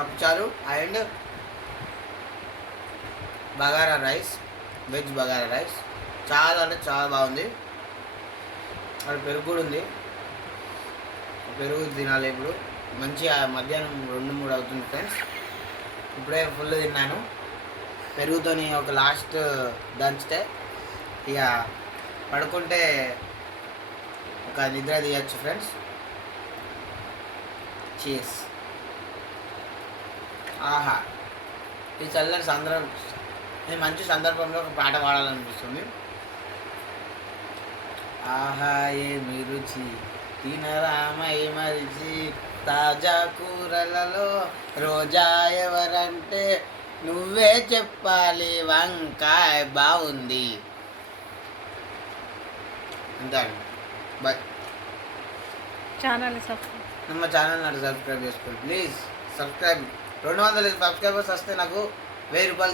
పప్పుచారు and bagara rice, veg bagara rice. చాలా అంటే చాలా బాగుంది. అక్కడ పెరుగు కూడా ఉంది. పెరుగు తినాలి ఇప్పుడు. మంచిగా మధ్యాహ్నం 2-3 అవుతుంది ఫ్రెండ్స్. ఇప్పుడే ఫుల్ తిన్నాను. పెరుగుతోని ఒక లాస్ట్ దంచితే ఇక పడుకుంటే ఒక నిద్ర తీయచ్చు ఫ్రెండ్స్. చీస్. ఆహా, ఈ చల్లని ఈ మంచి సందర్భంలో ఒక పాట పాడాలనిపిస్తుంది. ఆహా ఏమి రుచి తినరామై మరిచి, తాజా కూరలలో రోజా ఎవరంటే నువ్వే చెప్పాలి, వంకాయ బాగుంది. అంతే. బాయ్. ನಮ್ಮ ఛానల్ సబ్స్క్రైబ్ చేసుకోండి ప్లీజ్. సబ్స్క్రైబ్ 200 సబ్స్క్రైబర్స్ వస్తే నాకు 1000 రూపాయలు